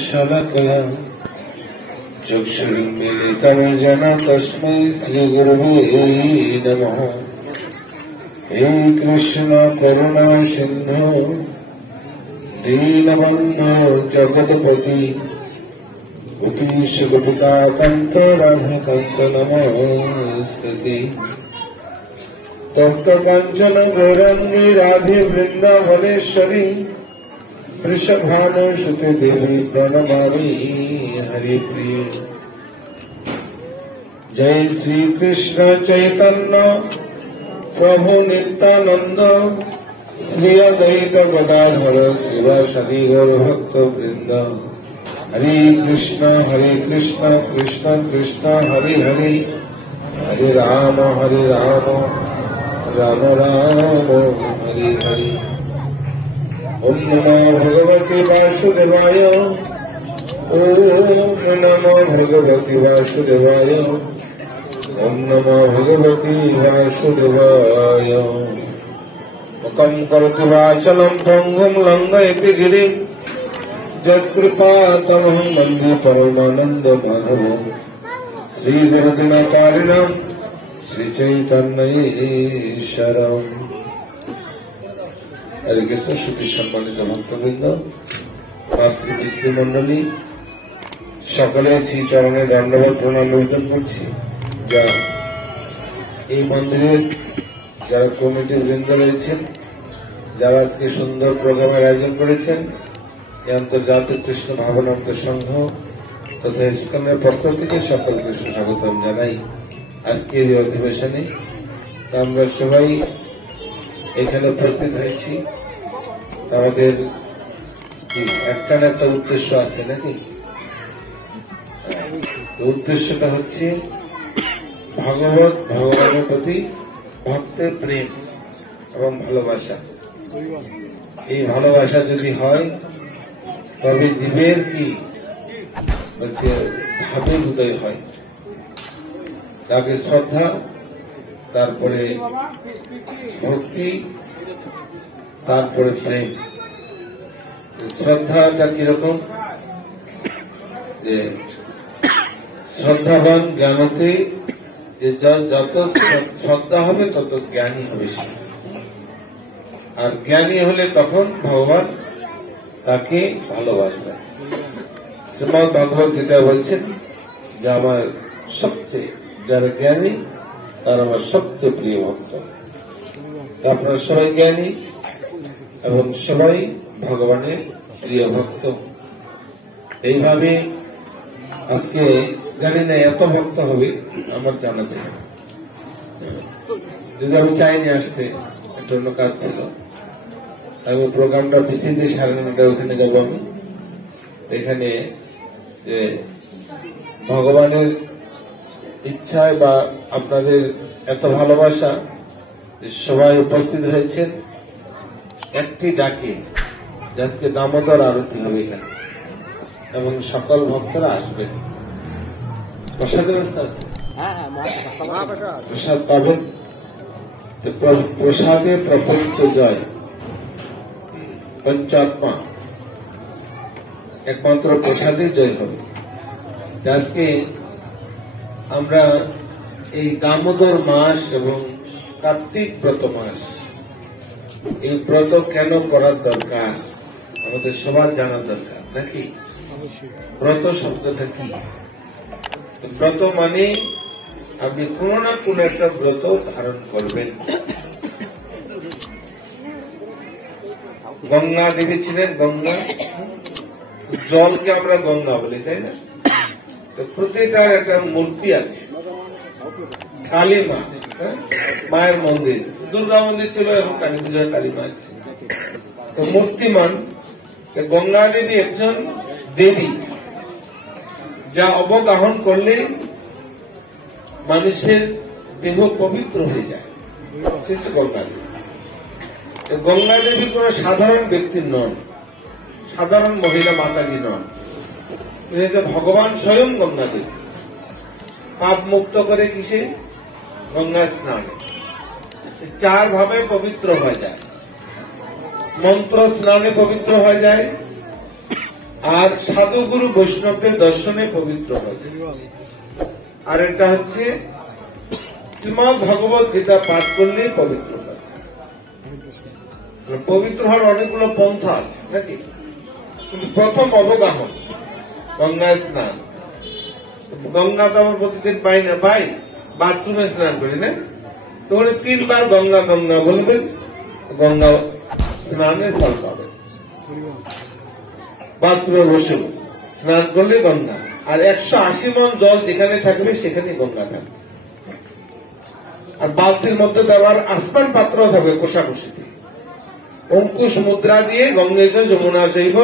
शलकया चक्षुरुन्मीलितं येन तस्मै श्रीगुरवे नमः। हे कृष्ण करुणा सिन्धु दीनबन्धो जगत्पति गोपीश गोपिकान्त राधाकान्त नमोस्तुते। तप्त कांचन गौरांगी राधे वृंदावनेश्वरी वृषभानुसुते देवी प्रणमामि हरिप्रिये। जय श्री कृष्ण चैतन्य प्रभु नित्यानंद श्री अद्वैत गदाधर शिवासादि गौरभक्त वृंद। हरे कृष्ण कृष्ण कृष्ण हरे हरे, हरे राम राम राम हरे हरे। ओम नमो भगवते वासुदेवाय, ओम नमो भगवते वासुदेवाय, ओम नमो भगवते वासुदेवाय। मुखं करोति वाचालं पङ्गुं लङ्घयति गिरिं यत्कृपातमहं वन्दे परमानन्द माधवं। श्रीगुरुदिनकारिणं श्रीचैतन्येश्वरम्। हरे कृष्ण। श्रुति सम्मानित भक्तबृंद, मातৃপিতৃমণ্ডলী সকলে শ্রীচরণে দণ্ডবত প্রণাম নিবেদন করছি। যা এই মন্দিরের যারা কমিটির বৃন্দ রয়েছেন, যারা আজকে সুন্দর প্রোগ্রামের আয়োজন করেছেন, এই আন্তর্জাতিক কৃষ্ণ ভাবনান্ত সংঘ তথা ইসকনের পক্ষ থেকে সকলকে সুস্বাগতম জানাই আজকের এই অধিবেশনে। আমরা সবাই এখানে উপস্থিত হয়েছি, আমাদের একটা না একটা উদ্দেশ্য আছে নাকি? উদ্দেশ্যটা হচ্ছে ভগবানের প্রতি ভক্তের প্রেম এবং ভালোবাসা। এই ভালোবাসা যদি হয় তবে জীবের কি বলছে ভাবের উদয় হয়। তাকে শ্রদ্ধা, তারপরে ভক্তি, তারপরে প্রেম। শ্রদ্ধাটা কিরকম? যে শ্রদ্ধাবান জ্ঞানতে, যে যত শ্রদ্ধা হবে তত জ্ঞানী হবে সে। আর জ্ঞানী হলে তখন ভগবান তাকে ভালোবাসবে। শ্রীমদ্ ভগবত গীতা বলছেন যে আমার সবচেয়ে যারা জ্ঞানী তারা আমার সবচেয়ে প্রিয় ভক্ত। আপনারা সবাই জ্ঞানী এবং সবাই ভগবানের প্রিয় ভক্ত। এইভাবে আজকে জানি না এত ভক্ত হবে আমার জানা ছিল। যদি আমি চাইনি আসতে, একটা অন্য কাজ ছিল, আমি প্রোগ্রামটা পিছিয়ে দিয়ে 9:30 ওখানে যাবো। আমি এখানে যে ভগবানের ইচ্ছায় বা আপনাদের এত ভালোবাসা সবাই উপস্থিত হয়েছেন একটি ডাকে, আজকে দামোদর আরতি হবে এখানে এবং সকল ভক্তরা আসবেন। প্রসাদের ব্যবস্থা আছে, প্রসাদ পাবেন। প্রসাদে প্রপঞ্চ জয়, পঞ্চাত্মা একমাত্র প্রসাদে জয় হবে। আজকে আমরা এই দামোদর মাস এবং কার্তিক ব্রত মাস, এই ব্রত কেন করার দরকার আমাদের সবার জানার দরকার নাকি? ব্রত শব্দটা কি? ব্রত মানে আপনি কোনো না কোনো একটা ব্রত ধারণ করবেন। গঙ্গা দেবী ছিলেন গঙ্গা, জলকে আমরা গঙ্গা বলি, তাই না? তো প্রতিটার একটা মূর্তি আছে। কালী মা, মায়ের মন্দির, দুর্গা মন্দির ছিল এবং কালী পূজার কালী মা আছে। তো মূর্তিমান গঙ্গা দেবী একজন দেবী, যা অবগাহন করলে মানুষের দেহ পবিত্র হয়ে যায়, সে গঙ্গা দেবী। গঙ্গা দেবী কোন সাধারণ ব্যক্তির নন, সাধারণ মহিলা মাতাজি নন। ভগবান স্বয়ং গঙ্গা দেবী। পাপ মুক্ত করে কিসে? গঙ্গা স্নান। 4 ভাবে পবিত্র হয়ে যায়। মন্ত্র স্নানে পবিত্র হয়ে যায়, আর সাধুগুরু বৈষ্ণবদের দর্শনে পবিত্র হবে। আর এটা হচ্ছে শ্রীমদ ভগবত গীতা পাঠ করলে পবিত্র হবে। পবিত্র হওয়ার অনেকগুলো পন্থা আছে নাকি, কিন্তু প্রথম অবগাহন গঙ্গায় স্নান। গঙ্গা তো আমার প্রতিদিন পাই না, পাই বাথরুমে স্নান করি না, তো 3 বার গঙ্গা গঙ্গা বলবেন, গঙ্গা স্নানের ফল পাবেন। বাথরুমে বসে স্নান করলে গঙ্গা, আর 180 মণ জল যেখানে থাকবে সেখানে গঙ্গা থাকবে। আর বালতির মধ্যে দেওয়ার আসমান পাত্র থাকবে কোষাকুষিতে। অঙ্কুশ মুদ্রা দিয়ে গঙ্গে চ যমুনা চৈব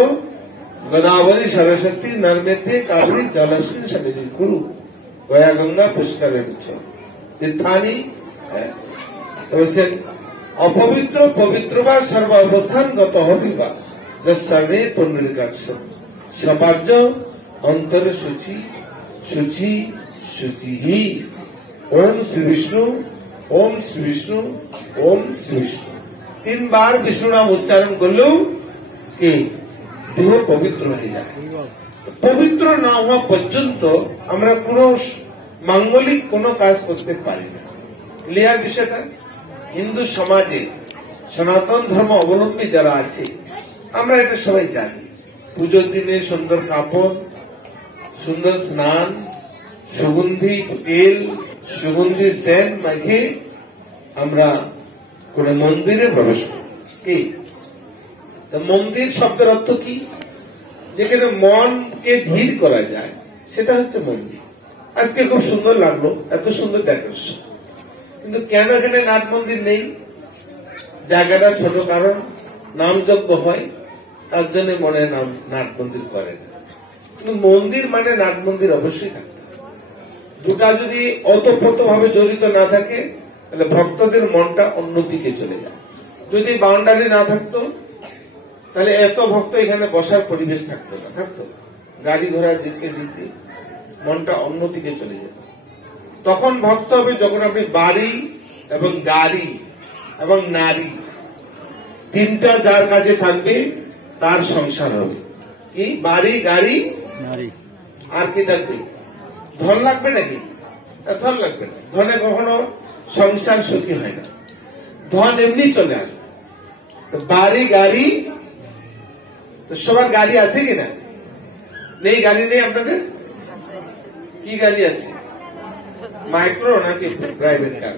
গোদাবরী সরস্বতী নর্মেতে কাবেরী জলস্মিন সন্নিধি কুরু গয়া গঙ্গা পুষ্করে তীর্থানি। বলছেন অপবিত্র পবিত্র বা সর্ব অবস্থানগত হবিবা যর্বে পুণ্যকাক্ষ সপার্য অন্তর শুচি শুচি শুচি। ওম শ্রী বিষ্ণু, ওম শ্রী বিষ্ণু, ওম শ্রী বিষ্ণু 3 বার বিষ্ণু নাম উচ্চারণ করলেও কি দেহ পবিত্র হয়ে যায়। পবিত্র না হওয়া পর্যন্ত আমরা কোন মাঙ্গলিক কোন কাজ করতে পারি না। ক্লিয়ার বিষয়টা? হিন্দু সমাজে সনাতন ধর্ম অবলম্বী যারা আছে আমরা এটা সবাই জানি। পুজোর দিনে সুন্দর কাপড়, সুন্দর স্নান, সুগন্ধি তেল, সুগন্ধি সেন্ট মাখে আমরা কোন মন্দিরে প্রবেশ করি। কি মন্দির শব্দের অর্থ কি? যেখানে মনকে ধীর করা যায় সেটা হচ্ছে মন্দির। আজকে খুব সুন্দর লাগলো, এত সুন্দর ডেকোরেশন, কিন্তু কেন এখানে নাট মন্দির নেই? জায়গাটা ছোট, কারণ নামযজ্ঞ হয়, তার জন্য মনে নাট মন্দির করে না। কিন্তু মন্দির মানে নাট মন্দির অবশ্যই থাকতে হবে। দুটা যদি অতপ্রত ভাবে জড়িত না থাকে তাহলে ভক্তদের মনটা অন্যদিকে চলে যায়। যদি বাউন্ডারি না থাকতো তাহলে এত ভক্ত এখানে বসার পরিবেশ থাকতো না, থাকতো গাড়ি ঘোড়া যেতে যেতে মনটা অন্যদিকে চলে যেত। তখন ভক্ত হবে যখন আপনি বাড়ি এবং গাড়ি এবং নারী 3টা যার কাছে থাকবে তার সংসার হবে। কি বাড়ি গাড়ি নারী, আর কি থাকবে? ধন লাগবে নাকি? ধন লাগবে না। ধনে কখনো সংসার সুখী হয় না, ধন এমনি চলে আসবে। বাড়ি গাড়ি, সবার গাড়ি আছে কিনা? নেই? গাড়ি নেই আপনাদের? কি গাড়ি আছে? মাইক্রো নাকি প্রাইভেট কার?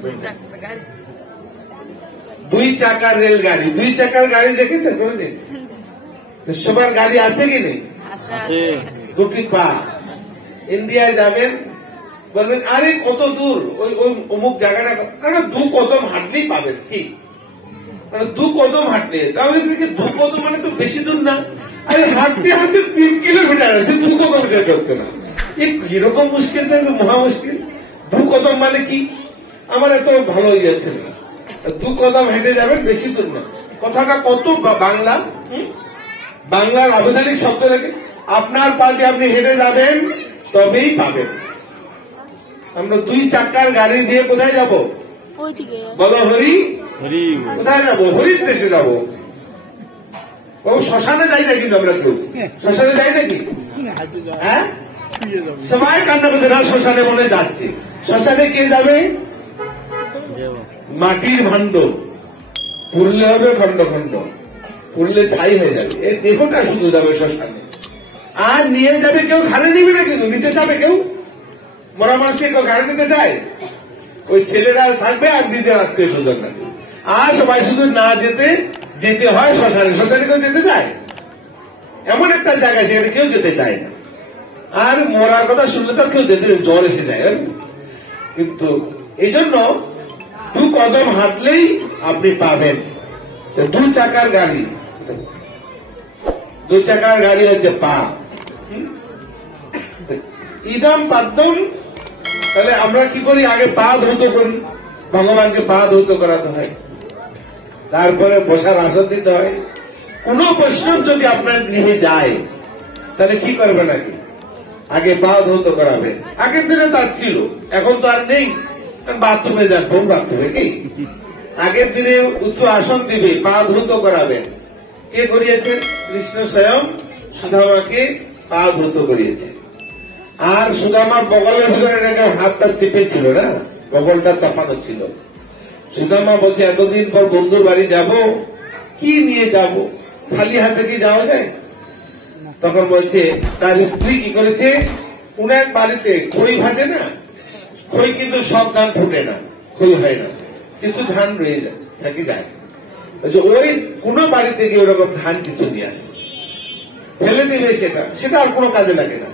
2 চাকার রেলগাড়ি। 2 চাকার গাড়ি দেখেছেন কোনদিন? সবার গাড়ি আছে কি নেই? দুটি পা। ইন্ডিয়ায় যাবেন, বলবেন আরে কত দূর, ওই অমুক জায়গাটা, 2 কদম হাঁটলেই পাবেন। কি 2 কদম হাঁটলে? তাহলে 2 কদম মানে তো বেশি দূর না। আরে হাঁটতে হাঁটতে 3 কিলোমিটার আছে, 2 কদম যেতে হচ্ছে না। কিরকম মুশকিল, তাই তো মহা মুশকিল। 2 কদম মানে কি? আমার এত ভালো হয়ে যাচ্ছে না। 2 কদম হেঁটে যাবেন, বেশি দূর না। কথাটা কত বাংলা, বাংলার আবেদনিক শব্দ রেখে আপনার পা দিয়ে আপনি হেঁটে যাবেন তবেই পাবেন। আমরা 2 চাকার গাড়ি দিয়ে কোথায় যাব? বলো হরি। কোথায় যাব? হরির দেশে যাব। শ্মশানে যাই না কিন্তু আমরা কেউ। শ্মশানে যাই নাকি? হ্যাঁ, সবাই কান্না করছে না শ্মশানে মনে যাচ্ছে। শ্মশানে কে যাবে? মাটির ভাণ্ড পুড়লে হবে খন্ড খন্ড, পুড়লে ছাই হয়ে যাবে। এই দেহটা শুধু যাবে শ্মশানে। আর নিয়ে যাবে কেউ, ঘাড়ে নিবে না কিন্তু, নিতে যাবে কেউ? মরা মানুষকে কেউ ঘাড়ে নিতে চায়? ওই ছেলেরা থাকবে আর নিজের আত্মীয় স্বজন থাকবে। আর সবাই শুধু না যেতে হয় শ্মশানে। শ্মশানে কেউ যেতে চায়? এমন একটা জায়গা সেখানে কেউ যেতে চায় না। আর মরার কথা শুনলে তো কেউ যেতে জ্বর এসে যায়। কিন্তু এই জন্য 2 কদম হাঁটলেই আপনি পাবেন। 2 চাকার গাড়ি, 2 চাকার গাড়ি হচ্ছে পা। ইদম পাদ্যম। তাহলে আমরা কি করি? আগে পা ধৌত করি, ভগবানকে পা ধৌত করাতে হয়, তারপরে বসার আসন দিতে হয়। কোন বৈষ্ণব যদি আপনার গৃহে যায় তাহলে কি করবে নাকি? আগে পা ধৌত করাবে। আগের দিনে তার ছিল, এখন তো আর নেই। বাথরুমে যান, কোন বাথরুমে? কি আগের দিনে উচ্চ আসন দিবে, পা ধৌত করাবেন। কে করিয়েছেন? কৃষ্ণ স্বয়ং সুদামাকে পা ধৌত করিয়েছে। আর সুদামার বগলের ভিতরে একটা হাতটা চেপেছিল না, বগলটা চাপানো ছিল। সুদামা বলছে এতদিন পর বন্ধুর বাড়ি যাব, কি নিয়ে যাব, খালি হাতে কি যাওয়া যায়? তখন বলছে তার স্ত্রী কি করেছে, উনার বাড়িতে খই ভাজে না, খই কিন্তু সব ধান ফুটে না, খই হয় না, কিছু ধান রয়ে যায় থাকি যায়। ওই কোন বাড়িতে গিয়ে ওরকম ধান কিছু নিয়ে আসছে, ফেলে দিবে সেটা, সেটা আর কোনো কাজে লাগে না।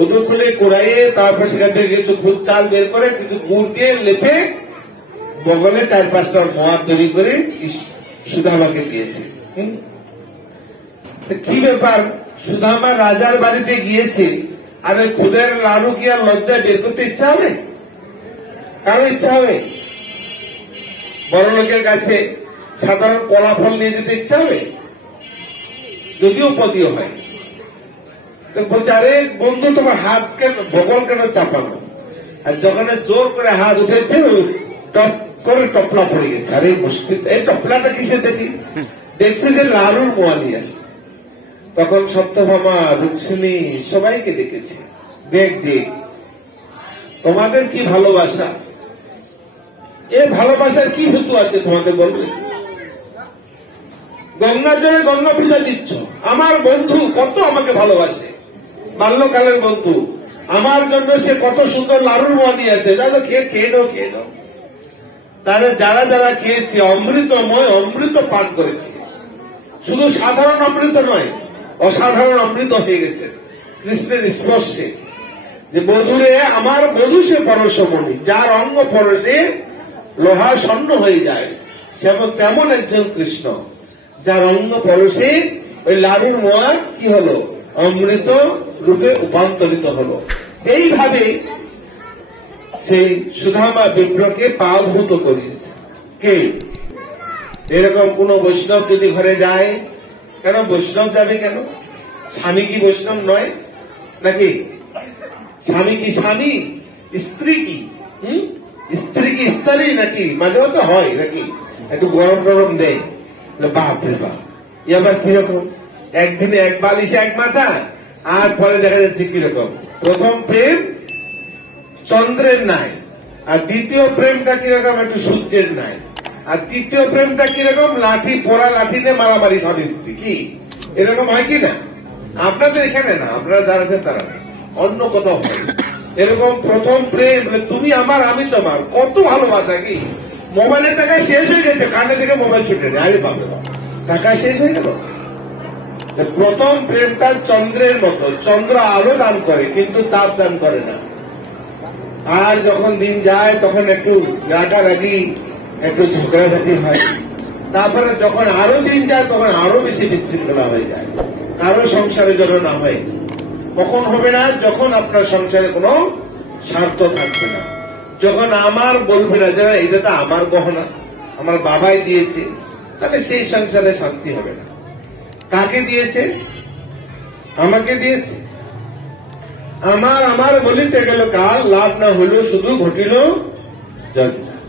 ওদু খুলে কোড়াইয়ে তারপর সেখান থেকে কিছু চাল বের করে কিছু গুড় দিয়ে লেপে বগলে 4-5টা মোয়া তৈরি করে সুদামাকে দিয়েছে। কি ব্যাপার, সুদামা রাজার বাড়িতে গিয়েছে আর ওই খুদের লাড়ু কি আর লজ্জায় বের করতে ইচ্ছা হবে? কারো ইচ্ছা হবে? বড় লোকের কাছে সাধারণ ফলাফল নিয়ে যেতে ইচ্ছা হবে? যদিও পদীয় হয়। বলছে আরে বন্ধু তোমার হাত কেন, বগল কেন চাপানো? আর যখন জোর করে হাত উঠেছে টপ করে টপলা পড়ে গেছে। আরে মুশকিল, এই টপলাটা কিসে দেখি, দেখছে যে লাড়ুর মোয়া নিয়ে আসছে। তখন সত্যভামা, রুক্মিণী সবাইকে ডেকেছে, দেখ দেখ তোমাদের কি ভালোবাসা, এ ভালোবাসার কি হেতু আছে তোমাদের বলবে? গঙ্গার জন্য গঙ্গা পূজা দিচ্ছ, আমার বন্ধু কত আমাকে ভালোবাসে, বাল্যকালের বন্ধু, আমার জন্য সে কত সুন্দর লাড়ুর মোয়া নিয়ে আসে, তাহলে খেয়ে নাও, খেয়ে নাও। তাহলে যারা যারা খেয়েছে অমৃতময় অমৃত পান করেছে, শুধু সাধারণ অমৃত নয়, অসাধারণ অমৃত হয়ে গেছে কৃষ্ণের স্পর্শে। যে বধুরে আমার বধূ সে পরশমণি, যার অঙ্গ পরশে লোহা স্বর্ণ হয়ে যায়, তেমন একজন কৃষ্ণ যার অঙ্গ পরশে ওই লাড়ুর মোয়া কি হলো, অমৃত রূপে রূপান্তরিত হলো। এইভাবে সেই সুদামা বিপ্রকে পাভূত করিয়েছে। কে? এরকম কোন বৈষ্ণব যদি ঘরে যায়, কেন বৈষ্ণব যাবে কেন? স্বামী কি বৈষ্ণব নয় নাকি? স্বামী কি স্বামী, স্ত্রী কি স্ত্রী কি স্ত্রী নাকি? মাঝে মধ্যে হয় নাকি, একটু গরম গরম দেয়, বাপ রে বাপ, এবার কিরকম, একদিনে এক বালিশে এক মাথা, আর পরে দেখা যাচ্ছে কিরকম। প্রথম প্রেম চন্দ্রের নাই, আর দ্বিতীয় প্রেমটা কিরকম একটু সূর্যের নাই, আর তৃতীয় প্রেমটা কিরকম লাঠি পোড়া লাঠি নিয়ে মারামারি স্বামী স্ত্রী, কি এরকম হয় কি না? আপনাদের এখানে না, আপনারা যারা আছেন তারা, অন্য কোথাও হয় এরকম। প্রথম প্রেম তুমি আমার আমি তোমার, কত ভালোবাসা, কি মোবাইলের টাকা শেষ হয়ে গেছে, কানে থেকে মোবাইল ছুটে নেয়, আরে বাবা টাকা শেষ হয়ে গেল। প্রথম প্রেমটা চন্দ্রের মতো, চন্দ্র আলো দান করে কিন্তু তাপ দান করে না। আর যখন দিন যায় তখন একটু রাগারাগি, একটু ঝগড়াঝাটি হয়, তারপরে যখন আরো দিন যায় তখন আরো বেশি বিশৃঙ্খলা হয়ে যায়, কারো সংসারে যেন না হয়। কখন হবে না? যখন আপনার সংসারে কোনো স্বার্থ থাকবে না, যখন আমার বলবে না যে এটা তো আমার গহনা, আমার বাবাই দিয়েছে, তাহলে সেই সংসারে শান্তি হবে না। কাকে দিয়েছে? আমাকে দিয়েছে। আমার বলিতে গেল কাল, লাভ না হইল শুধু ঘটিল জঞ্জাল।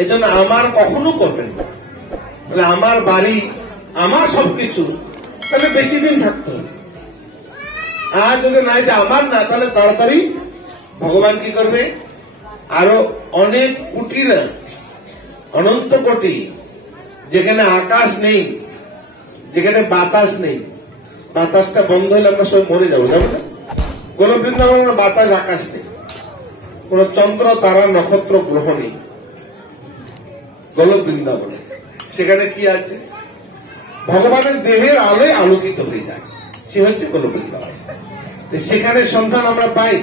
এই জন্য আমার কখনো করবেন না। তাহলে আমার বাড়ি, আমার সবকিছু, তাহলে বেশি দিন থাকতে হবে। আর যদি নাই যে আমার না, তাহলে তাড়াতাড়ি ভগবান কি করবে, আরো অনেক কোটি না, অনন্ত কোটি, যেখানে আকাশ নেই, যেখানে বাতাস নেই, বাতাসটা বন্ধ হলে আমরা সব মরে যাবো, যাবো না? কোন বৃন্দাবনের বাতাস আকাশ নেই, কোন চন্দ্র তারা নক্ষত্র গ্রহ নেই গোলক বৃন্দাবনে। সেখানে কি আছে? ভগবানের দেহের আলোয় আলোকিত হয়ে যায়, সে হচ্ছে গোলক বৃন্দাবন। সেখানে সন্ধান আমরা পাই,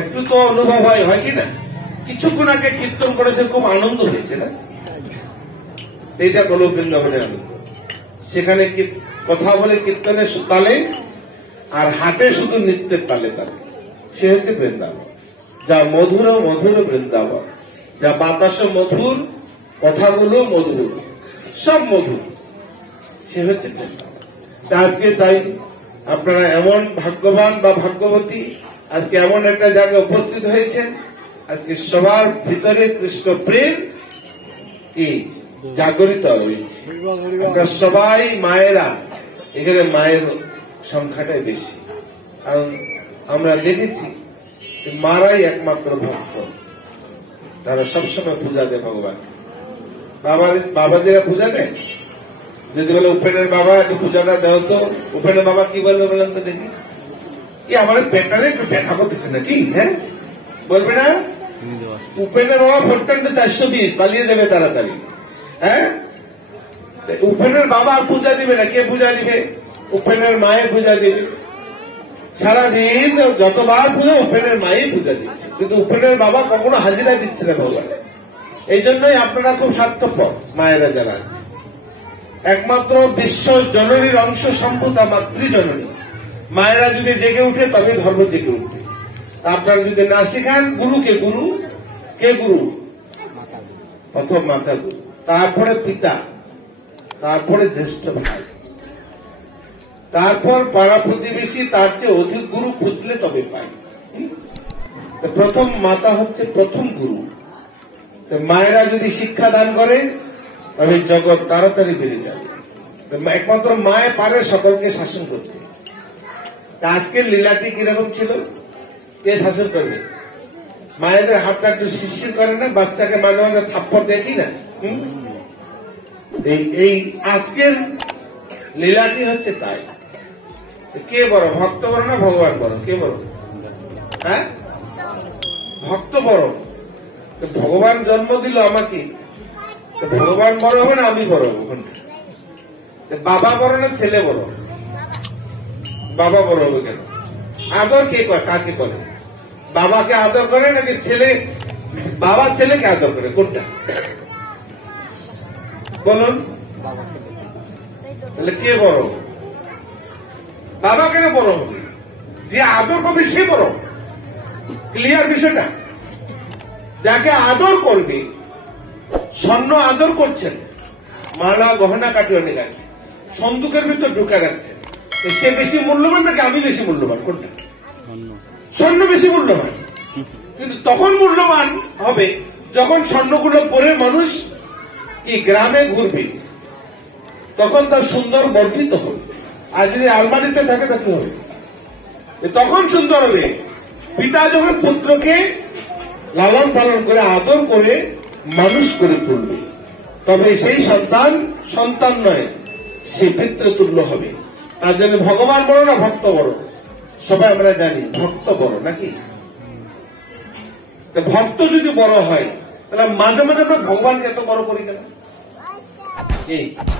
একটু তো অনুভব হয় কি না? কিছুক্ষণ আগে কীর্তন করেছে, খুব আনন্দ হয়েছে না? এইটা গোলক বৃন্দাবনের আনন্দ। সেখানে কথা বলে কীর্তনের তালে, আর হাটে শুধু নৃত্যের তালে তালে, সে হচ্ছে বৃন্দাবন। যা মধুর মধুর বৃন্দাবন, যা বাতাস মধুর, কথাগুলো মধুর, সব মধুর, সে হচ্ছে বৃন্দাবন। আজকে তাই আপনারা এমন ভাগ্যবান বা ভাগ্যবতী, আজকে এমন একটা জায়গায় উপস্থিত হয়েছেন, আজকে সবার ভিতরে কৃষ্ণ প্রেম কি জাগরিত হয়েছে। আমরা সবাই মায়েরা, এখানে মায়ের সংখ্যাটাই বেশি। কারণ আমরা দেখেছি যে মারাই একমাত্র ভক্ত, তারা সবসময় পূজা দেয় ভগবান। বাবাজিরা পূজা দেয়, যদি বলে উপেনের বাবা একটু পূজাটা দেও তো, উপেনের বাবা কি বলবে বলেন তো দেখি? আমার পেটটারে একটু ব্যথা করতেছে নাকি, হ্যাঁ বলবে না? উপেনের বাবা ভোটটা 420 পালিয়ে যাবে তাড়াতাড়ি। হ্যাঁ, উপেনের বাবা আর পূজা দিবে না, কে পূজা দিবে? উপেনের মায়ের পূজা দিবে। সারাদিন যতবার পূজা উপেনের মায়ের পূজা দিচ্ছে, কিন্তু উপেনের বাবা কখনো হাজিরা দিচ্ছে না ভগবান। এই জন্যই আপনারা খুব স্বার্থপর মায়েরা যারা আছে। একমাত্র বিশ্ব জননীর অংশ সম্ভূতা মাতৃজননী মায়েরা যদি জেগে উঠে তবে ধর্ম জেগে উঠবে। আপনারা যদি না শেখান, গুরুকে গুরু কে গুরু? প্রথম মাতা গুরু, তারপরে পিতা, তারপরে জ্যেষ্ঠ ভাই, তারপর পাড়া প্রতিবেশী, তার চেয়ে অধিক গুরু খুঁজলে তবে পাই। প্রথম মাতা হচ্ছে প্রথম গুরু। মায়েরা যদি শিক্ষা দান করে তবে জগৎ তাড়াতাড়ি বেড়ে যাবে। একমাত্র মায়ে পারে সকলকে শাসন করতে। আজকের লীলাটি কিরকম ছিল? কে শাসন করবে? মায়েদের হাতটা একটু শিরশির করে না? বাচ্চাকে মাঝে মাঝে থাপ্পড় দেখি না? এই আজকের লীলাটি হচ্ছে তাই। কে বড়, ভক্ত বড় না ভগবান বড়? কে বড়? হ্যাঁ, ভক্ত বড়। ভগবান জন্ম দিল আমাকে, ভগবান বড় হবে না আমি বড় হবো? বাবা বড় না ছেলে বড়? বাবা বড় হবে কেন? আদর কে করে, কাকে করে? বাবাকে আদর করে নাকি ছেলে? বাবা ছেলেকে আদর করে, কোনটা বলুন? তাহলে কে বড়? বাবা কেন বড় হবে? যে আদর করবে সে বড়। ক্লিয়ার বিষয়টা? যাকে আদর করবে, স্বর্ণ আদর করছেন, মালা গহনা কাটিয়ে নিয়ে যাচ্ছে, সন্দুকের ভিতর ঢুকে রাখছেন, সে বেশি মূল্যবান নাকি আমি বেশি মূল্যবান? কোনটা? স্বর্ণ বেশি মূল্যবান। কিন্তু তখন মূল্যবান হবে যখন স্বর্ণগুলো পরে মানুষ কি গ্রামে ঘুরবে, তখন তার সুন্দর বর্ধিত হবে। আর যদি আলমারিতে থাকে তা কি হবে? তখন সুন্দর হবে। পিতা যখন পুত্রকে লালন পালন করে আদর করে মানুষ করে তুলবে, তবে সেই সন্তান সন্তান নয়, সে পিতৃতুল্য হবে। তার জন্য ভগবান বড় না ভক্ত বড়? সবাই আমরা জানি ভক্ত বড়, নাকি? ভক্ত যদি বড় হয় তাহলে মাঝে মাঝে আমরা ভগবানকে এত বড় করি কেন?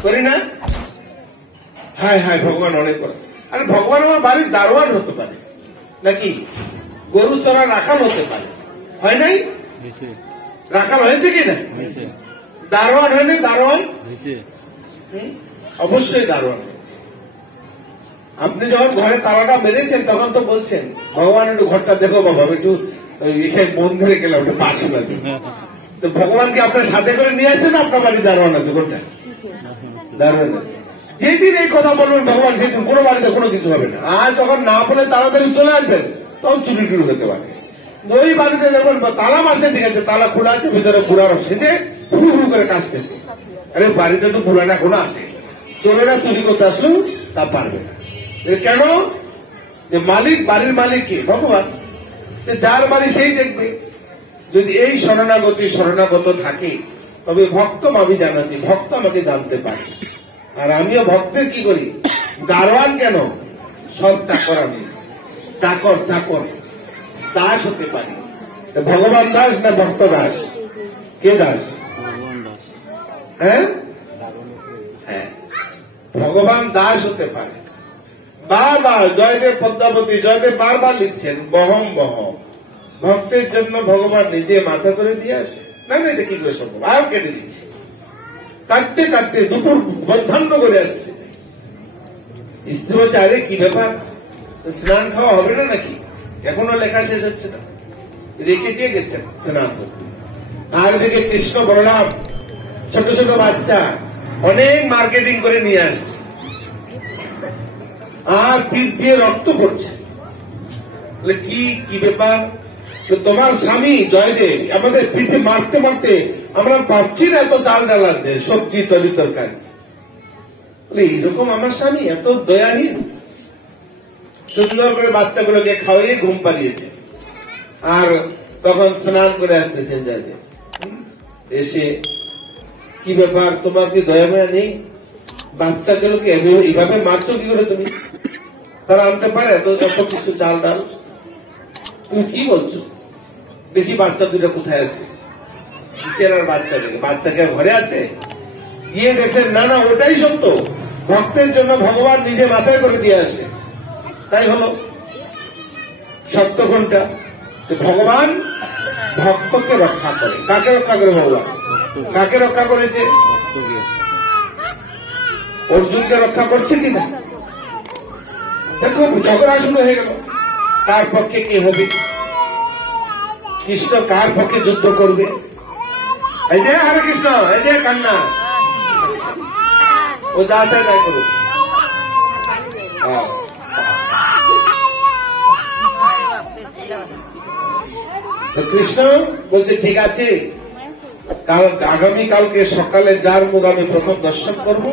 করি না? হায় হায় ভগবান অনেক বড়। আরে ভগবান আমার বাড়ির দারোয়ান হতে পারে, নাকি গরু চড়া রাখাল হতে পারে, হয় নাই? রাখাল হয়েছে কিনা? দারোয়ান হয়নি? দারোয়ান অবশ্যই দারোয়ান হয়েছে। আপনি যখন ঘরে তালাটা মেরেছেন তখন তো বলছেন ভগবান একটু ঘরটা দেখো বাবা, একটু মন ধরে গেলাম, একটু পাশে বাজে। তো ভগবান কি আপনার সাথে করে নিয়ে আসেন? আপনার বাড়ি দারোয়ান আছে, কোনটা? দারোয়ান আছে। যেদিন এই কথা বলবেন ভগবান, সেদিন কোনো বাড়িতে কোনো কিছু হবে না। আজ যখন না বলে তাড়াতাড়ি চলে আসবেন, তখন চুরি টুরি হতে পারে। ওই বাড়িতে দেখবেন তালা মারছে, ঠিক আছে, তালা খোলা আছে, ভিতরে বুড়ার সেজে হুড়ু হুড়ু করে কাশতেছে। আরে বাড়িতে তো বুড়াটা খোলা আছে, চোরেরা চুরি করতে আসলেও তা পারবে না। কেন? যে মালিক, বাড়ির মালিক কে? ভগবান। যার বাড়ি সেই দেখবে। যদি এই শরণাগত থাকে তবে ভক্ত আমি জানাতি, ভক্ত আমাকে জানতে পারে। আর আমিও ভক্তের কি করি? দারোয়ান কেন? সব চাকর আমি, চাকর চাকর দাস হতে পারি। ভগবান দাস না ভক্ত দাস? কে দাস? হ্যাঁ, ভগবান দাস হতে পারে। বারবার জয়দেব পদ্মাবতী, জয়দেব বারবার লিখছেন বহম বহম। ভক্তের জন্য ভগবান নিজে মাথা করে দিয়ে আসে। না না, এটা কি করে সম্ভব? আর কেটে দিচ্ছে, কাটতে কাটতে দুপুর বর্ধান্য করে আসছে। স্ত্রী বলছে আরে কি ব্যাপার, স্নান খাওয়া হবে না নাকি? এখনো লেখা শেষ হচ্ছে না, রেখে দিয়ে গেছেন স্নান করতে। আর এদিকে কৃষ্ণ বলরাম ছোট ছোট বাচ্চা অনেক মার্কেটিং করে নিয়ে আসছে, আর পিঠ দিয়ে রক্ত পড়ছে। কি কি ব্যাপার? তোমার স্বামী জয়দেব আমাদের পিঠে মারতে মারতে আমরা পাচ্ছি না এত চাল ডালার দেয়, সবজি তরি তরকারি। এইরকম আমার স্বামী এত দয়াহীন, সুন্দর করে বাচ্চাগুলোকে খাওয়াইয়ে ঘুম পাড়িয়েছে। আর তখন স্নান করে আসতেছেন যাইতে, এসে কি ব্যাপার, তোমার কি দয়া মায়া নেই? বাচ্চাগুলোকে এইভাবে মারছো কি করে তুমি? তারা আনতে পারে তো যত কিছু চাল ডাল, তুমি কি বলছো? দেখি বাচ্চা দুটো কোথায় আছে। কিসের আর বাচ্চা দেখে? বাচ্চাকে ঘরে আছে? গিয়ে দেখেন না না ওটাই সত্য, ভক্তের জন্য ভগবান নিজে মাথায় করে দিয়ে আসে। তাই হলো সত্য কোনটা? ভগবান ভক্তকে রক্ষা করে। কাকে রক্ষা করে ভগবান? কাকে রক্ষা করেছে? অর্জুনকে রক্ষা করছে কিনা? দেখো ঝগড়া শুরু হয়ে গেল, কার পক্ষে কি হবে? কৃষ্ণ কার পক্ষে যুদ্ধ করবে? এই যে হরে কৃষ্ণ, এই যে কান্না, ও যা চায় তাই করুক। কৃষ্ণ বলছে ঠিক আছে, কাল আগামীকালকে সকালে যার মুখ আমি প্রথম দর্শন করবো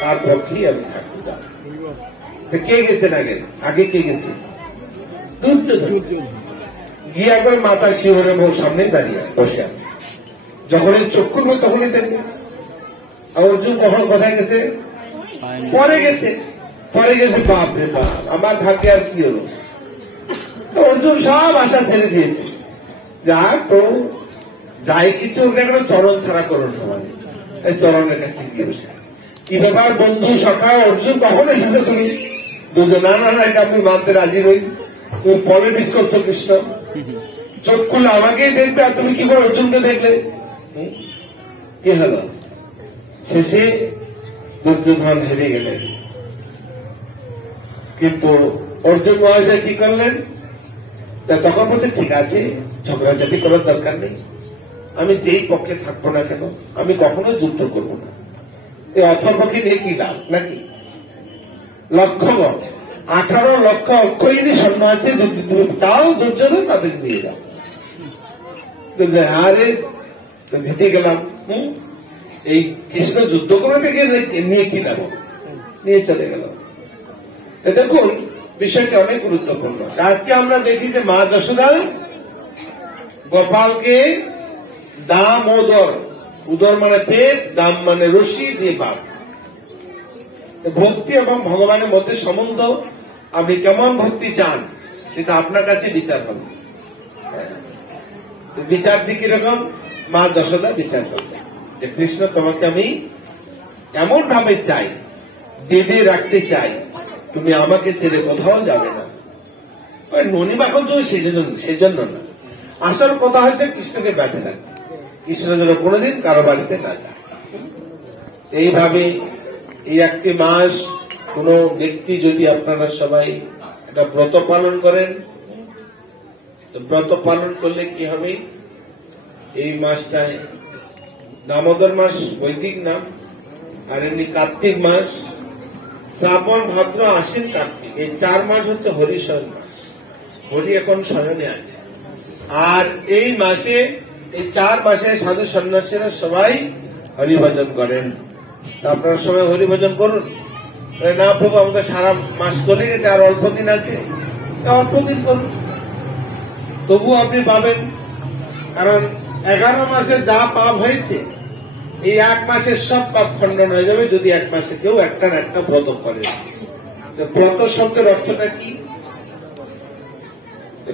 তার পক্ষেই আমি থাকবো। যাব। কে গেছেন আগে? আগে কে গেছে? দুর্যোধন। গিয়ে একবার মাতা শিহরে বউ সামনে দাঁড়িয়ে বসে আছে। যখনই চোখ খুলবে তখনই দেখবে। অর্জুন কখন কোথায় গেছে? পরে গেছে। পরে গেছে, বাপ রে বাপ, আমার ভাগ্যে আর কি হলো? অর্জুন সব আশা ছেড়ে দিয়েছে। যা তো যাই কিছু কোনো চরণ ছাড়া করুন, তোমার এই চরণের কাছে গিয়ে বসে। কি ব্যাপার বন্ধু সখা অর্জুন কখন এসেছে তুমি? দুজন না না এটা আমি মানতে রাজি রই। তুমি পলিটিক্স করছো কৃষ্ণ, চোখ খুলে আমাকেই দেখবে আর তুমি কি করে অর্জুনকে দেখলে? কি হলো? শেষে দুর্যোধন হেরে গেলেন। কিন্তু অর্জুন মহাশয় কি করলেন? তখন বলছে ঠিক আছে, ঝগড়াঝাটি করার দরকার নেই, আমি যেই পক্ষে থাকবো না কেন আমি কখনো যুদ্ধ করবো না। এই অথর্বকে নিয়ে কি লাভ নাকি? লক্ষ 18 লক্ষ অক্ষয়িনী সৈন্য আছে, যদি তুমি চাও দুর্যোধন তাদের নিয়ে যাও। আরে জিতে গেলাম, এই কৃষ্ণ যুদ্ধ করে থেকে নিয়ে কি লাভ? নিয়ে চলে গেল। দেখুন বিষয়টি অনেক গুরুত্বপূর্ণ। আজকে আমরা দেখি যে মা যশোদা গোপালকে দাম ওদর, উদর মানে পেট, দাম মানে রশি দিয়ে বাদ। ভক্তি এবং ভগবানের মধ্যে সম্বন্ধ, আপনি কেমন ভক্তি চান সেটা আপনার কাছে বিচার হবে। বিচারটি কিরকম? মা যশোদা বিচার করবে যে কৃষ্ণ তোমাকে আমি এমন ভাবে চাই, বেঁধে রাখতে চাই, তুমি আমাকে ছেড়ে কোথাও যাবে না। ওই ননি বাকল সেজন্য না, আসল কথা হচ্ছে কৃষ্ণকে বেঁধে রাখতে, কৃষ্ণ যেন কোনোদিন কারো বাড়িতে না যায়। এইভাবে এই একটি মাস কোন ব্যক্তি যদি আপনারা সবাই একটা ব্রত পালন করেন, ব্রত পালন করলে কি হবে? এই মাসটায় দামোদর মাস বৈদিক নাম, আর এমনি কার্তিক মাস, শ্রাবণ ভাদ্র আশ্বিন কার্তিক, এই 4 মাস হচ্ছে হরিশয়ন মাস। হরি এখন শয়নে আছে। আর এই মাসে, এই 4 মাসে সাধু সন্ন্যাসীরা সবাই হরিভজন করেন। আপনারা সবাই হরিভজন করুন। না প্রভু আমাদের সারা মাস চলে গেছে, আর অল্প দিন আছে, অল্প দিন করুন, তবু আপনি পাবেন। কারণ 11 মাসে যা পাপ হয়েছে এই 1 মাসের সব পাপ খণ্ডন হয়ে যাবে যদি 1 মাসে কেউ একটা না একটা ব্রত করে। ব্রত শব্দের অর্থটা কি?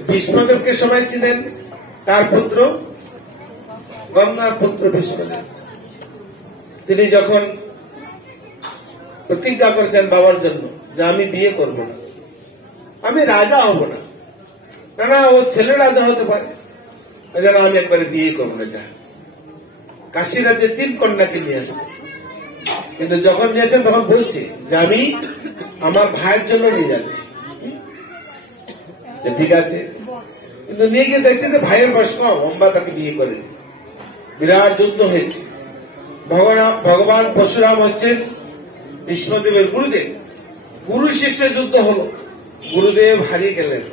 ভীষ্মদেবকে সবাই চিনেন, তার পুত্র, গঙ্গার পুত্র ভীষ্মদেব। তিনি যখন প্রতিজ্ঞা করেছেন বাবার জন্য যে আমি বিয়ে করব না, আমি রাজা হব না, না ও ছেলে রাজা হতে পারে, যেন আমি একবারে বিয়ে করব না, চাই কাশী রাজ্যে 3 কন্যাকে নিয়ে আসছে। কিন্তু যখন নিয়েছেন তখন বলছে যে আমি আমার ভাইয়ের জন্য নিয়ে যাচ্ছি। ঠিক আছে, কিন্তু নিয়ে গিয়ে দেখছে যে ভাইয়ের বয়স কম, অম্বা তাকে বিয়ে করে। বিরাট যুদ্ধ হয়েছে। ভগবান পরশুরাম হচ্ছেন ভীষ্মদেবের গুরুদেব, গুরু শিষ্যের যুদ্ধ হল, গুরুদেব হারিয়ে গেলেন,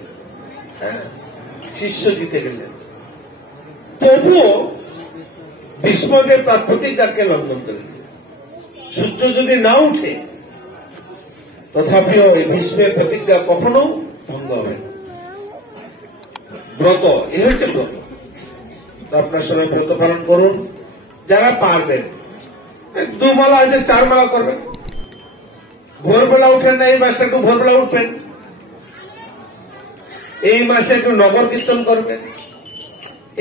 শিষ্য জিতে গেলেন। তবুও ভীষ্মদেব তার প্রতিজ্ঞাকে লঙ্ঘন করেন। সূর্য যদি না উঠে তথাপিও এই ভীষ্মের প্রতিজ্ঞা কখনো হবে না। ব্রত এ হচ্ছে ব্রত। তো আপনার সবাই ব্রত পালন করুন, যারা পারবেন 2 মালা হয়তো 4 মালা করবেন। ভোরবেলা উঠেন না, এই মাসে একটু ভোরবেলা উঠবেন, এই মাসে একটু নগর কীর্তন করবেন,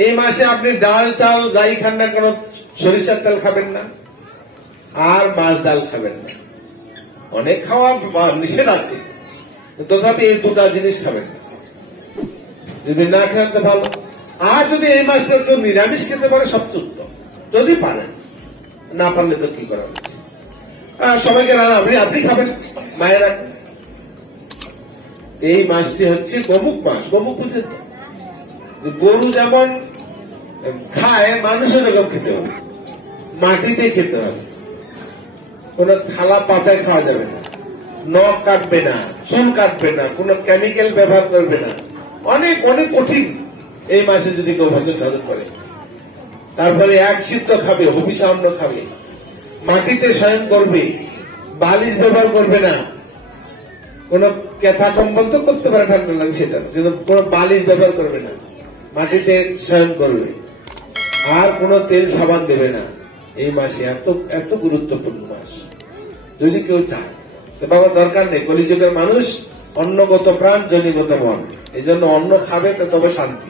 এই মাসে আপনি ডাল চাল যাই খান না কেন সরিষার তেল খাবেন না, আর মাছ ডাল খাবেন না। অনেক খাওয়া নিষেধ আছে, তথাপি এই 2টা জিনিস খাবেন না। যদি না খান তো ভালো। আর যদি এই মাসে কেউ নিরামিষ খেতে পারে সবচেয়ে উত্তম, যদি পারেন। না পারলে তো কি করা হচ্ছে, সবাইকে রান্না আপনি খাবেন, মায়েরা। এই মাসটি হচ্ছে গোমুখ মাস। গোমুখ বুঝেন তো, যে গরু যেমন খায় মানুষের এরকম খেতে হবে, মাটিতে খেতে হবে, কোন থালা পাতায় খাওয়া যাবে না, নখ কাটবে না, চুল কাটবে না, কোন কেমিক্যাল ব্যবহার করবে না। অনেক অনেক কঠিন এই মাসে যদি কেউ ভজন সাধন করে। তারপরে এক সিদ্ধ খাবে, হবিষা অন্ন খাবে, মাটিতে শয়ন করবে, বালিশ ব্যবহার করবে না। কোন কেথা কম্বল তো করতে পারে ঠান্ডা লাগে সেটা, কিন্তু কোন বালিশ ব্যবহার করবে না, মাটিতে শয়ন করবে, আর কোন তেল সাবান দেবে না। এই মাসে এত এত গুরুত্বপূর্ণ মাস। যদি কেউ চায় তো বাবা দরকার নেই, কলিযুগের মানুষ অন্নগত প্রাণ জনিগত মন, এই জন্য অন্ন খাবে তো তবে শান্তি।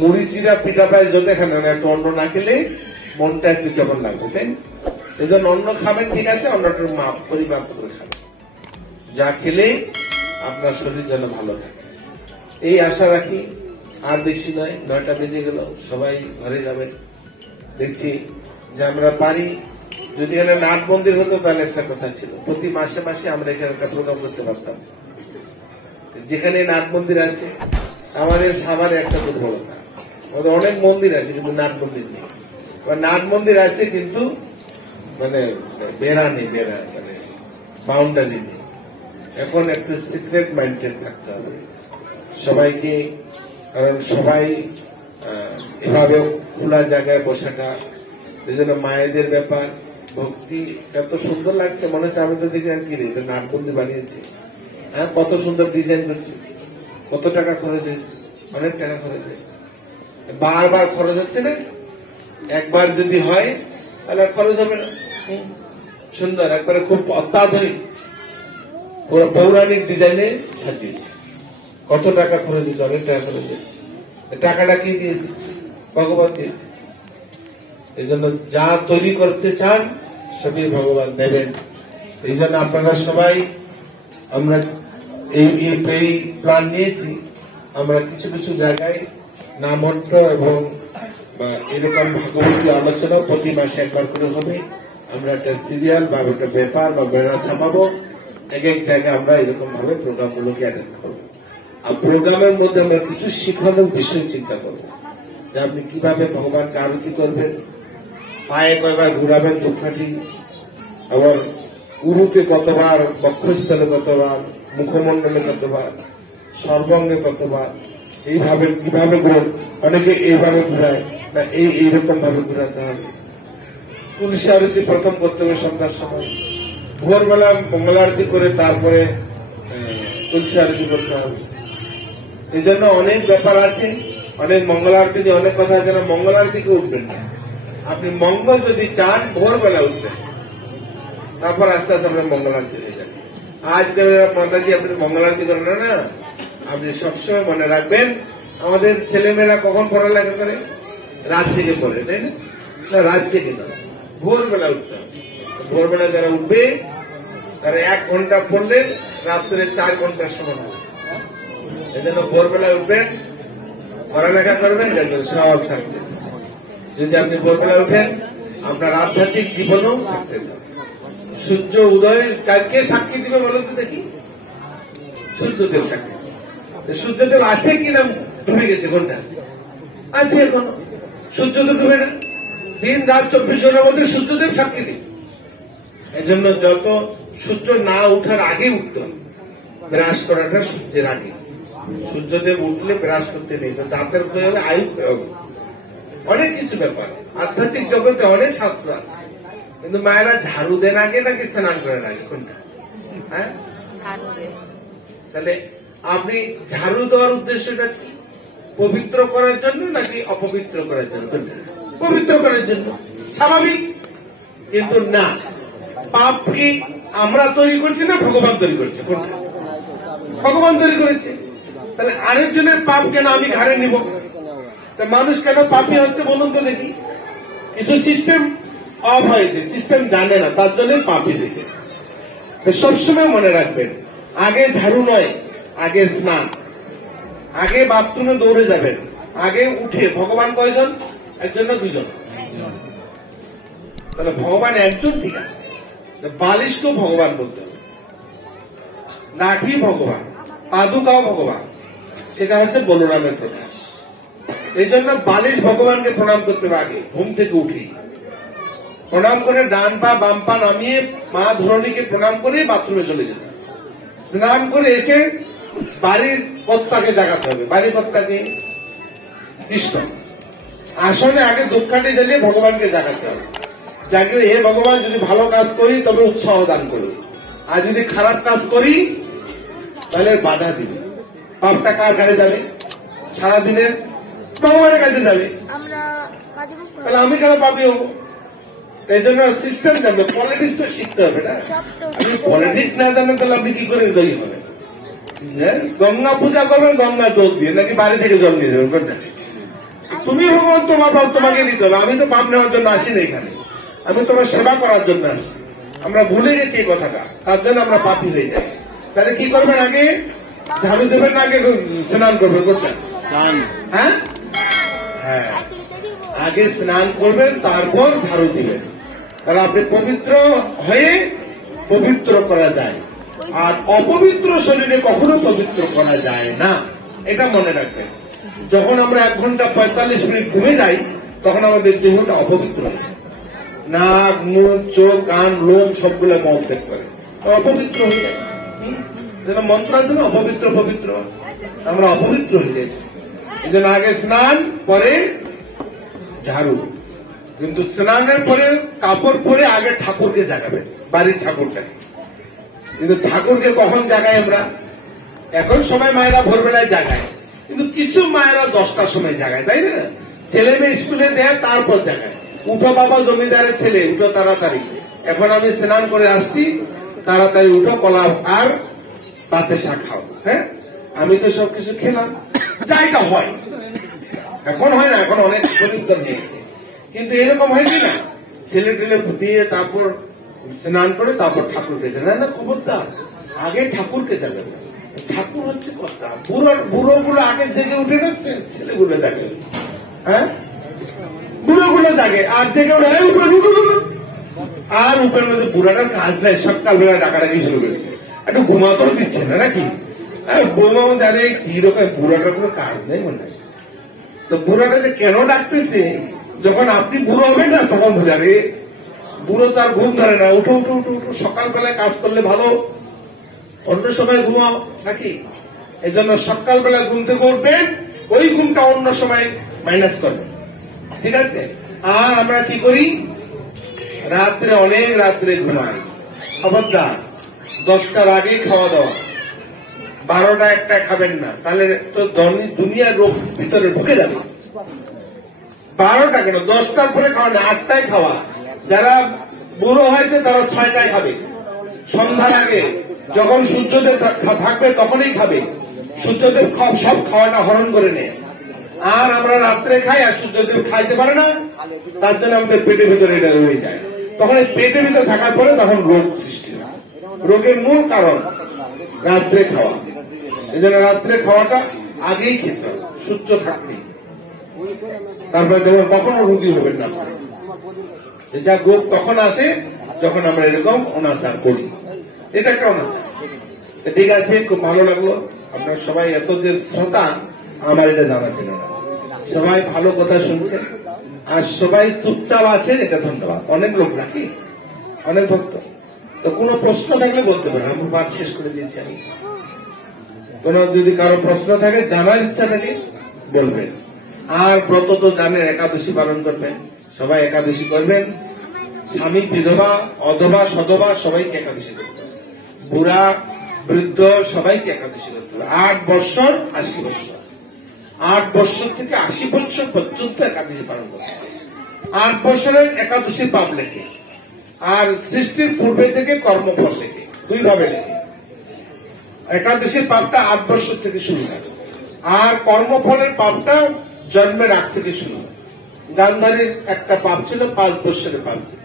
মুড়ি চিরা পিঠা পায় যতে খান না, একটু অন্ন না খেলে মনটা একটু কেমন লাগবে, তাই এই জন্য অন্ন খাবেন, ঠিক আছে, অন্নটার মাপ পরিমাপ করে খাবেন, যা খেলে আপনার শরীর যেন ভালো থাকে, এই আশা রাখি। আর বেশি নয়, 9টা বেজে গেল, সবাই ঘরে যাবেন। দেখছি যে আমরা পারি, যদি এখানে নাট মন্দির হতো তাহলে একটা কথা ছিল, প্রতি মাসে মাসে আমরা এখানে একটা প্রোগ্রাম করতে পারতাম। যেখানে নাট মন্দির আছে, আমাদের সাভারে একটা দুর্বলতা, আমাদের অনেক মন্দির আছে কিন্তু নাট মন্দির নেই। নাট মন্দির আছে কিন্তু মানে বেড়া নেই, বেড়া মানে বাউন্ডারি নেই। এখন একটু সিক্রেট মেইনটেইন থাকতে হবে সবাইকে, কারণ সবাই এভাবে খোলা জায়গায় বসাটা, এই জন্য মায়েদের ব্যাপার, ভক্তি এত সুন্দর লাগছে, মনে হচ্ছে আমি তো দেখি আর কি রে নাটবন্দি বানিয়েছে। হ্যাঁ, কত সুন্দর ডিজাইন করছে, কত টাকা খরচ হয়েছে, অনেক টাকা খরচ হয়েছে, বারবার খরচ হচ্ছে না। একবার যদি হয় তাহলে খরচ হবে না। সুন্দর একবারে খুব অত্যাধুনিক পৌরাণিক ডিজাইনে সাজিয়েছে। কত টাকা খরচ হয়েছে, অনেক টাকা খরচ হয়েছে। টাকাটা কি দিয়েছে? ভগবান দিয়েছে। এই জন্য যা তৈরি করতে চান সবই ভগবান দেবেন। এই জন্য আপনারা সবাই, আমরা এই প্ল্যান নিয়েছি, আমরা কিছু কিছু জায়গায় নামন্ত্র এবং এরকম ভাগবতী আলোচনা প্রতি মাসে একবার করে হবে। আমরা একটা সিরিয়াল বা একটা ব্যাপার বা বেড়া ছাপাবো, এক এক জায়গায় আমরা এরকম ভাবে প্রোগ্রামগুলোকে অ্যাটেন্ড করবো। আর প্রোগ্রামের মধ্যে আমরা কিছু শিখানোর বিষয় চিন্তা করবো, যে আপনি কিভাবে ভগবানকে আরতি করবেন, পায়ে কয়বার ঘুরাবেন দুঃখাটি, আবার উরুতে কতবার, বক্ষস্থলে কতবার, মুখমণ্ডলে কতবার, সর্বাঙ্গে কতবার, এইভাবে কিভাবে অনেকে এইভাবে ঘুরায় না, এইরকম ভাবে ঘুরাতে হবে। তুলসী আরতি প্রথম করতে হবে সন্ধ্যার সময়, ভোরবেলা মঙ্গল আরতি করে তারপরে তুলসী আরতি করতে হবে। এই জন্য অনেক ব্যাপার আছে, অনেক মঙ্গল আরতি দিয়ে অনেক কথা আছে না, মঙ্গল আরতিকে উঠবেন না। আপনি মঙ্গল যদি চান ভোরবেলা উঠবেন, তারপর আস্তে আস্তে আপনার মঙ্গল আরতি হয়ে যাবে। আজকে মাতাজি আপনি মঙ্গল আরতি করেন না, আপনি সবসময় মনে রাখবেন, আমাদের ছেলেমেয়েরা কখন পড়ালেখা করে? রাত থেকে পড়ে, তাই না? রাত থেকে না, ভোরবেলা উঠতে হবে। ভোরবেলা যারা উঠবে তারা 1 ঘন্টা পড়লে রাত্রে 4 ঘন্টার সময় হবে। এই জন্য ভোরবেলা উঠবেন, পড়ালেখা করবেন, দেখবেন সব সাকসেস। যদি আপনি ভোরবেলা উঠেন, আপনার আধ্যাত্মিক জীবনও সাকসেস হবে। সূর্য উদয় কালকে সাক্ষী দিবে বলেন তো দেখি? সূর্যদেব সাক্ষী। সূর্যদেব আছে কিনা ডুবে গেছে? কোনটা আছে? এখন সূর্য তো ডুবে না, দিন রাত 24 ঘন্টার মধ্যে সূর্যদেব সাক্ষী দিবে। এই জন্য যত সূর্য না উঠার আগে উঠতে হবে, ব্রাশ করাটা সূর্যের আগে। সূর্যদেব উঠলে ব্রাশ করতে নেই, দাঁতের ক্ষয় হবে, আয়ু ক্ষয় হবে, অনেক কিছু ব্যাপার। আধ্যাত্মিক জগতে অনেক শাস্ত্র আছে, কিন্তু মায়েরা ঝাড়ু দেন আগে নাকি স্নান করেন আগে? কোনটা? হ্যাঁ, তাহলে আপনি ঝাড়ু দেওয়ার উদ্দেশ্যটা কি? পবিত্র করার জন্য নাকি অপবিত্র করার জন্য? পবিত্র করার জন্য, স্বাভাবিক। কিন্তু না, পাপ কি আমরা তৈরি করছি না ভগবান তৈরি করছে? ভগবান তৈরি করেছে। তাহলে আরেকজনের পাপ কেন আমি ঘাড়ে নিব? মানুষ কেন পাপী হচ্ছে বলুন তো দেখি? কিছু সিস্টেম অফ হয়েছে, সিস্টেম জানে না, তার জন্য পাপী দেখে। সবসময় মনে রাখবেন, আগে ঝাড়ু নয়, আগে স্নান। আগে বাথরুমে দৌড়ে যাবেন, আগে উঠে। ভগবান কয়জন? একজন না দুজন? তাহলে ভগবান একজন, ঠিক আছে। বালিশকেও ভগবান বলতে হবে, লাঠি ভগবান, পাদুকাও ভগবান। সেটা হচ্ছে বলরামের প্রকাশ। এই জন্য বালিশ ভগবানকে প্রণাম করতে হবে। আগে ঘুম থেকে উঠি প্রণাম করে ডান পা বাম পা নামিয়ে মা ধরণীকে প্রণাম করে বাথরুমে চলে যেতে হবে। স্নান করে এসে বাড়ির কর্তাকে জাগাতে হবে। বাড়ির কর্তাকে কৃষ্ণ। আসনে আগে ধূপকাঠি জ্বালিয়ে ভগবানকে জাগাতে হবে। জাগিয়ে, হে ভগবান, যদি ভালো কাজ করি তবে উৎসাহ দান করুন, আর যদি খারাপ কাজ করি তাহলে বাধা দিবে। পাপটা কার কাছে যাবে? সারাদিনের ভগবানের কাছে যাবে। তাহলে আমি কেন পাপি হবো? এই জন্য সিস্টেম জানবে, পলিটিক্স তো শিখতে হবে না। আপনি পলিটিক্স না জানেন তাহলে আপনি কি করে জয়ী হবেন? গঙ্গা পূজা করবেন গঙ্গা জল দিয়ে, নাকি বাড়ি থেকে জল নিয়ে যাবেন? কোনটা? তুমি ভগবান, তোমার পাপ তোমাকে নিতে হবে। আমি তো পাপ নেওয়ার জন্য আসি না এখানে, আমি তোমার সেবা করার জন্য আসছি। আমরা ভুলে গেছি এই কথাটা, তার জন্য আমরা পাপী হয়ে যাই। তাহলে কি করবেন? আগে ঝাড়ু দেবেন না আগে স্নান করবেন? কোনটা? হ্যাঁ হ্যাঁ, আগে স্নান করবেন, তারপর ঝাড়ু দিবেন। তাহলে আপনি পবিত্র হয়ে পবিত্র করা যায়। আর অপবিত্র শরীরে কখনো পবিত্র করা যায় না, এটা মনে রাখবেন। যখন আমরা 1 ঘন্টা 45 মিনিট ঘুমে যাই তখন আমাদের দেহটা অপবিত্র হয়ে যায়। নাক, মুখ, চোখ, কান, লোম সবগুলো মল ত্যাগ করে, অপবিত্র হয়ে যায়। যেটা মন্ত্র আছে না, অপবিত্র পবিত্র, আমরা অপবিত্র হয়ে যাই। এই জন্য আগে স্নান, পরে ঝাড়ু। কিন্তু স্নানের পরে কাপড় পরে আগে ঠাকুরকে জাগাবেন, বাড়ির ঠাকুরটাকে। কিন্তু ঠাকুরকে কখন জাগাই আমরা? এখন সময় মায়েরা ভোরবেলায় জাগায়, কিন্তু কিছু মায়েরা 10টার সময় জাগায়, তাই না? ছেলে মেয়ে স্কুলে দেয়, তারপর জাগায়। উঠো বাবা, জমিদারের ছেলে, উঠো তাড়াতাড়ি। এখন আমি স্নান করে আসছি, তাড়াতাড়ি উঠো, কলা আর পাতে শাক খাও। হ্যাঁ, আমি তো সবকিছু খেলাম, যাইটা হয়। এখন হয় না, এখন অনেক পরিবর্তন হয়েছে। কিন্তু এরকম হয় কি না, ছেলে টেলে দিয়ে তারপর স্নান করে তারপর ঠাকুরকে জানায় না? খবরদার, আগে ঠাকুরকে জাগাবে। ঠাকুর হচ্ছে কথা। বুড়ো গুলো আগে জেগে উঠে না, ছেলেগুলো জাগে। হ্যাঁ, বুড়ো গুলো জাগে আর জেগে উঠে, আর উপরের মধ্যে বুড়াটার কাজ নাই, সকালবেলা ডাকাডাকি শুরু করেছে, একটু ঘুমাতেও দিচ্ছে না নাকি? বৌমাও জানে কি রকম বুড়াটার কোনো কাজ নেই মনে হয়। তো বুড়াটা যে কেন ডাকতেছে, যখন আপনি বুড়ো হবেন না তখন বোঝাবে। বুড়ো তার ঘুম ধরে না, উঠো উঠো উঠো উঠো, সকালবেলায় কাজ করলে ভালো, অন্য সময় ঘুমাও নাকি? এই জন্য সকালবেলা ঘুম থেকে উঠবেন, ওই ঘুমটা অন্য সময় মাইনাস করবেন, ঠিক আছে? আর আমরা কি করি? রাত্রে অনেক রাত্রে ঘুমাই। খবরদার, 10টার আগেই খাওয়া দাওয়া। 12টা 1টা খাবেন না, তাহলে তো দুনিয়ার রোগ ভিতরে ঢুকে যাবে। 12টা কেন, 10টার পরে খাওয়া না, 8টায় খাওয়া। যারা বুড়ো হয়েছে তারা 6টায় খাবে, সন্ধ্যার আগে। যখন সূর্যদেব থাকবে তখনই খাবে। সূর্যদেব সব খাওয়াটা হরণ করে নেয়। আর আমরা রাত্রে খাই, আর সূর্যদেব খাইতে পারে না, তার জন্য আমাদের পেটের ভিতরে এটা রয়ে যায়। তখন এই পেটের ভিতরে থাকার পরে তখন রোগ সৃষ্টি হয়। রোগের মূল কারণ রাত্রে খাওয়া। এই জন্য রাত্রে খাওয়াটা আগেই খেতে হবে, সূর্য থাকতেই। তারপরে দেখবেন কখনো রোগী হবেন না। যা রোগ তখন আসে যখন আমরা এরকম অনাচার করি। এটা একটা অনাচার। ঠিক আছে, খুব ভালো লাগলো। আপনার সবাই এত যে শ্রোতা, আমার এটা জানা ছিল না। সবাই ভালো কথা শুনছে, আর সবাই চুপচাপ আছেন, এটা ধন্যবাদ। অনেক লোক নাকি, অনেক ভক্ত। তো কোনো প্রশ্ন থাকলে বলতে পারেন, আমি পাঠ শেষ করে দিয়েছি। আমি কোন যদি কারো প্রশ্ন থাকে, জানার ইচ্ছা থাকে, বলবেন। আর ব্রত তো জানেন, একাদশী পালন করবেন, সবাই একাদশী করবেন। স্বামী, বিধবা, অধবা, সধবা সবাইকে একাদশী করবেন। বুড়া বৃদ্ধ সবাইকে একাদশী করতে হবে। 8 বৎসর 80 বৎসর, 8 বৎসর থেকে 80 বৎসর পর্যন্ত একাদশী পালন করতে হবে। 8 বৎসরের একাদশী পাপ লেখে, আর সৃষ্টির পূর্বে থেকে কর্মফল লেখে, 2 ভাবে লেখে। একাদশীর পাপটা 8 বৎসর থেকে শুরু হয়, আর কর্মফলের পাপটা জন্মের আগ থেকে শুরু হয়। গান্ধারীর একটা পাপ ছিল, 5 বৎসরের পাপ ছিল।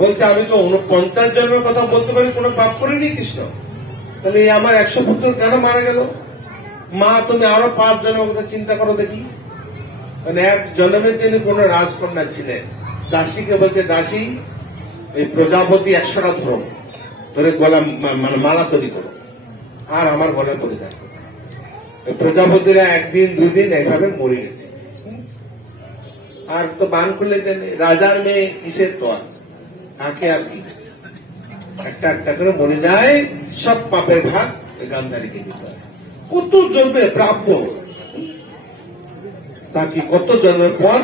বলছে আমি তো 49 জন্মের কথা বলতে পারি, কোনো পাপ করিনি কৃষ্ণ, তাহলে এই আমার 100 পুত্র কেন মারা গেল? মা তুমি আরো 5 জন্মের কথা চিন্তা করো দেখি। মানে 1 জন্মে তিনি কোন রাজকন্যা ছিলেন, দাসীকে বলছে দাসী এই প্রজাপতি 100টা ধরে গলা মানে মালা তৈরি করো, আর আমার গলায় পরিধান করো। প্রজাপতিরা 1 দিন 2 দিন এইভাবে মরে গেছে। আর তো বান খুলে দেন, রাজার মেয়ে কিসের তো কাকে আর কি, একটা একটা করে মরে যায়। সব পাপের ভাগ গান্ধারীকে দিতে হয়। কত জন্মে প্রাপ্য, তাকে কত জন্মের পর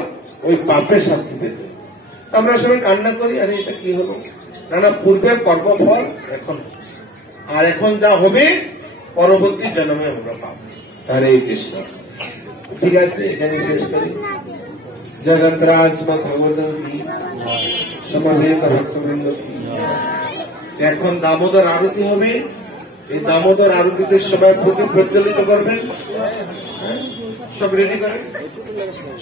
ওই পাপের শাস্তি পেতে। আমরা সবাই কান্না করি, আরে এটা কি হলো? না, পূর্বের কর্মফল এখন হচ্ছে, আর এখন যা হবে পরবর্তী জন্মে আমরা পাবো। হরে কৃষ্ণ। ঠিক আছে, এখানে শেষ করি। জগন্নাথ ভগবত কি সমবেত ভক্তবৃন্দ কি। এখন দামোদর আরতি হবে, এই দামোদর আরতিতে সবাই প্রদীপ প্রজ্বলিত করবেন। সব রেডি করেন,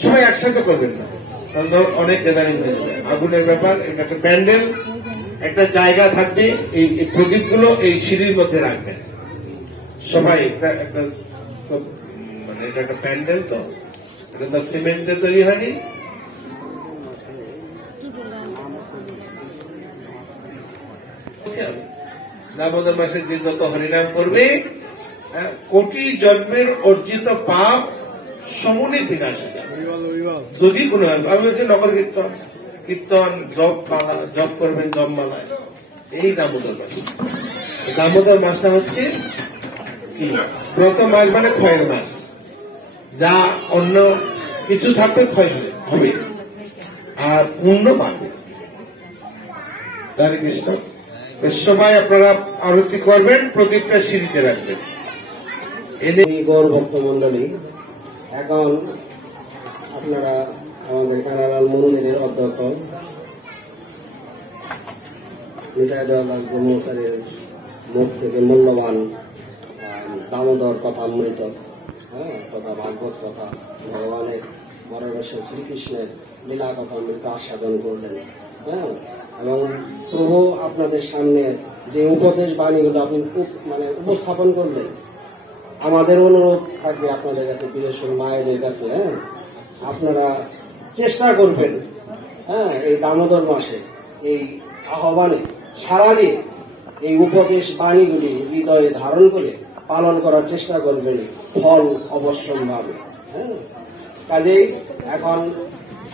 সবাই একসাথে করবেন না, কারণ অনেক গ্যাদারিং হয়ে যাবে। আগুনের ব্যাপার, এটা একটা প্যান্ডেল, একটা জায়গা থাকবে, এই প্রদীপগুলো এই সিঁড়ির মধ্যে রাখবেন সবাই। একটা মানে এটা একটা প্যান্ডেল, তো এটা তো সিমেন্ট দিয়ে তৈরি হয়নি। দামোদর মাসে যে যত হরিনাম করবে, কোটি জন্মের অর্জিত পাপ সমূলে বিনাশ হয়ে যাবে। যদি কোনো আমি বলছি নগর কীর্তন, কীর্তন জপ মালা, জপ করবেন জপ মালায়। এই দামোদর মাস, দামোদর মাসটা হচ্ছে কি ব্রত মাস, মানে ক্ষয়ের মাস। যা অন্য কিছু থাকবে ক্ষয় হবে, আর পুণ্য পাবে। হরে কৃষ্ণ। সবাই আপনারা আরতি করবেন, প্রদীপটা সিঁড়িতে রাখবেন। গৌর ভক্ত মন্ডলী, এখন আপনারা আমাদের কানাড়াল মন্দিরের অধ্যক্ষ নিতাই দয়াল ব্রহ্মচারীর মুখ থেকে মূল্যবান দামোদর কথামৃত, তথা ভাগবত কথা, ভগবানের মরণেশ্বর শ্রীকৃষ্ণের লীলা কথামৃত আস্বাদন করলেন। এবং প্রভু আপনাদের সামনে যে উপদেশ বাণীগুলো আপনি মানে উপস্থাপন করলেন, আমাদের অনুরোধ থাকবে আপনাদের কাছে, বিশেষ মায়েদের কাছে, আপনারা চেষ্টা করবেন এই দামোদর মাসে এই আহ্বানে সারা দিয়ে এই উপদেশ বাণীগুলি হৃদয়ে ধারণ করে পালন করার চেষ্টা করবেন, ফল অবশ্যম্ভাবী। কাজেই এখন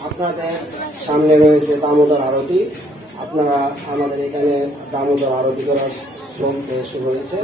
আপনাদের সামনে রয়েছে দামোদর আরতি। আপনারা আমাদের এখানে দামোদর আরতি করার শুরু হয়েছে।